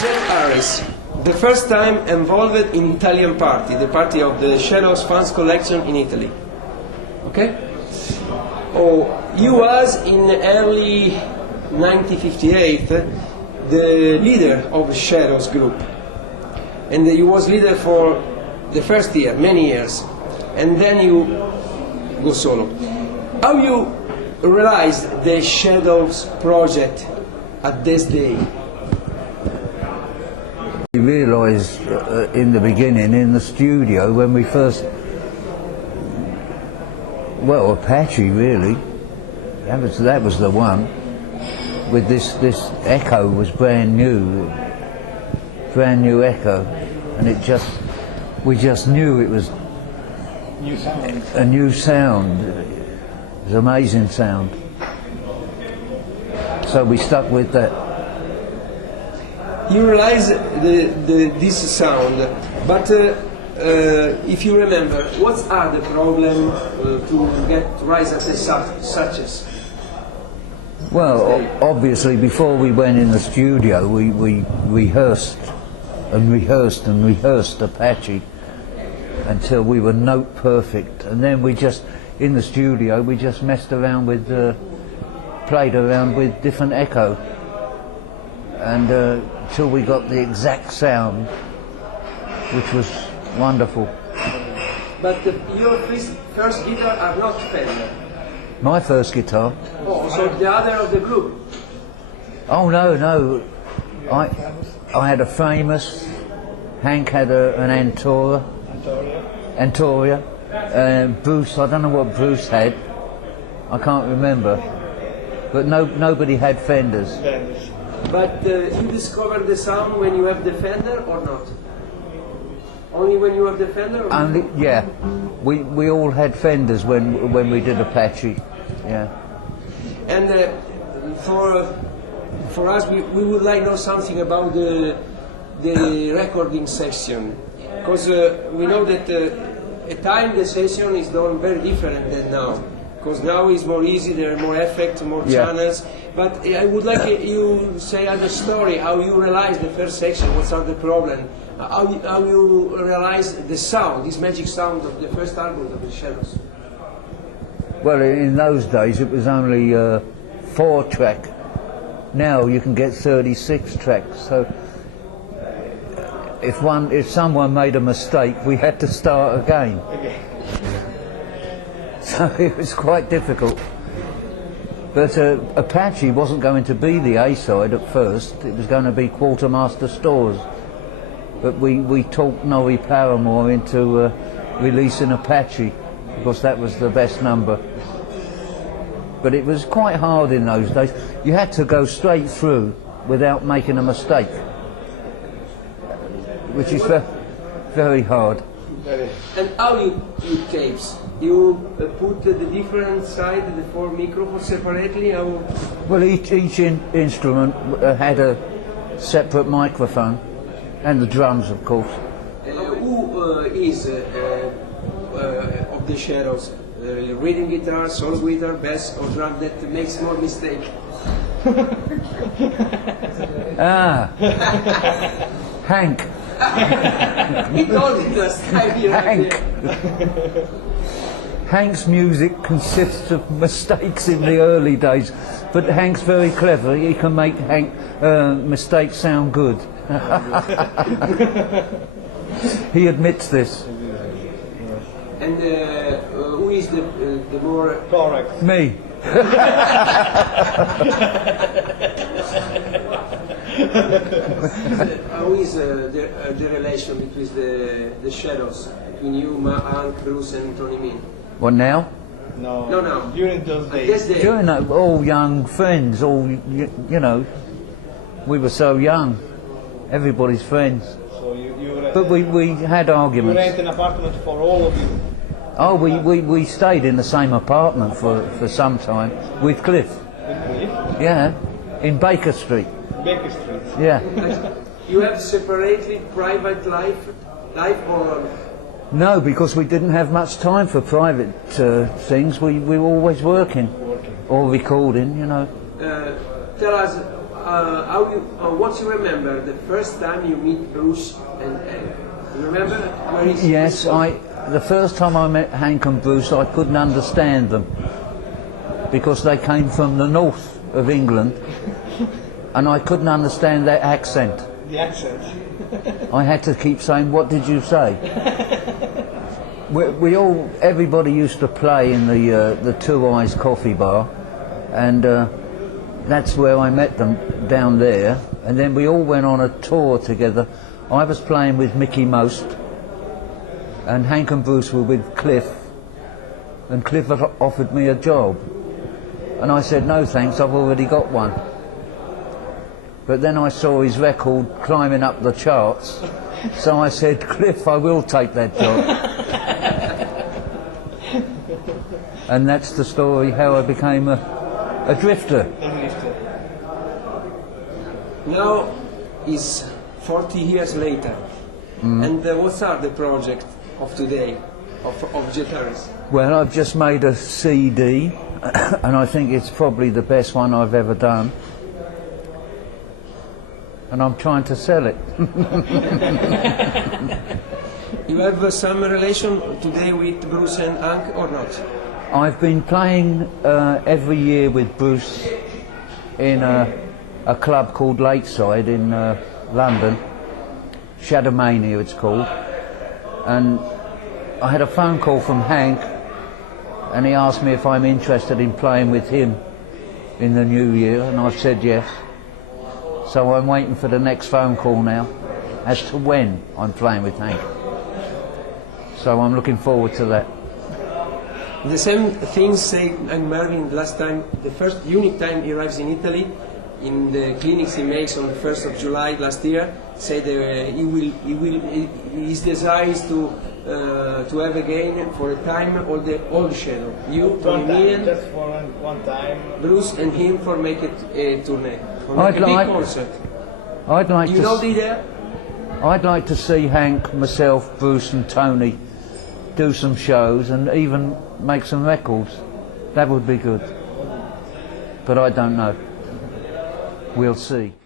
Jack Harris, the first time involved in Italian party, the party of the Shadows Fans collection in Italy. Okay? Oh, he was in early 1958 the leader of the Shadows group, and he was leader for the first year, many years, and then you go solo. How you realized the Shadows project at this day? We realised in the beginning, in the studio, when we first, well, Apache really, that was the one, with this echo was brand new echo, and we just knew it was a new sound. It was amazing sound. So we stuck with that. You realize this sound, but if you remember, what are the problems to get rise at the such? Well, obviously, before we went in the studio, we rehearsed and rehearsed and rehearsed Apache until we were note perfect, and then we just, in the studio, we just messed around with, played around with different echo, and till we got the exact sound, which was wonderful. But your first guitar are not Fender? My first guitar? Oh, so the other of the group? Oh no, I had a Famous, Hank had an Antoria, Bruce, I don't know what Bruce had, I can't remember, but nobody had Fenders. But you discovered the sound when you have the Fender or not? Only when you have the Fender? Only, yeah. We all had Fenders when we did Apache, yeah. And for us, we would like to know something about the recording session, because we know that at time the session is done very different than now. Because now it's more easy, there are more effects, more channels. But I would like you say the story, how you realized the first section, what are the problems, how you realized the sound, this magic sound of the first album of the Shadows. Well, in those days it was only 4-track. Now you can get 36 tracks. So if someone made a mistake, we had to start again. So it was quite difficult. But Apache wasn't going to be the A-side at first, it was going to be Quartermaster Stores. But we talked Norrie Paramore into releasing Apache, because that was the best number. But it was quite hard in those days. You had to go straight through without making a mistake, which is very hard. And how you tapes? You put the different side, the 4 microphones separately? Well, each instrument had a separate microphone, and the drums, of course. Who is of the Shadows? Rhythm guitar, solo guitar, bass or drum that makes more mistake? Hank. He told it last time here. Hank. Hank's music consists of mistakes in the early days, but Hank's very clever. He can make mistakes sound good. He admits this. And who is the more correct? Me. How is the relation between the Shadows, between you, Hank, Bruce and Tony Min? What now? No. During those days. During that, all young friends, all you know, we were so young, everybody's friends. So but we had arguments. You rent an apartment for all of you? Oh, we stayed in the same apartment for some time with Cliff. With Cliff? Yeah, in Baker Street. Baker Street. Yeah. You have separately private life or? No, because we didn't have much time for private things. We were always working or recording, you know. Tell us what you remember the first time you meet Bruce and Hank? You remember? Where is Yes, the first time I met Hank and Bruce, I couldn't understand them because they came from the north of England, and I couldn't understand their accent. The accent. I had to keep saying, "What did you say?" Everybody used to play in the Two Eyes Coffee Bar, and that's where I met them, down there. And then we all went on a tour together. I was playing with Mickey Most, and Hank and Bruce were with Cliff, and Cliff had offered me a job, and I said, "No thanks, I've already got one." But then I saw his record climbing up the charts, so I said, "Cliff, I will take that job." And that's the story how I became a drifter. Now is 40 years later, and what are the projects of today of guitarists? Well, I've just made a CD, and I think it's probably the best one I've ever done, and I'm trying to sell it. You have some relation today with Bruce and Hank or not? I've been playing every year with Bruce in a club called Lakeside in London, Shadowmania it's called, and I had a phone call from Hank, and he asked me if I'm interested in playing with him in the new year, and I've said yes. So I'm waiting for the next phone call now as to when I'm playing with Hank. So I'm looking forward to that. The same thing said Hank Marvin last time, the first unique time he arrives in Italy, in the clinics he makes on the 1st of July last year, said his desire is to have again for a time all the old shadow. You, Tony Meehan, Just for one time. Bruce and him for make it a tournée, for I'd make a big like- concert. I'd like You to know the idea? I'd like to see Hank, myself, Bruce and Tony do some shows and even make some records. That would be good. But I don't know. We'll see.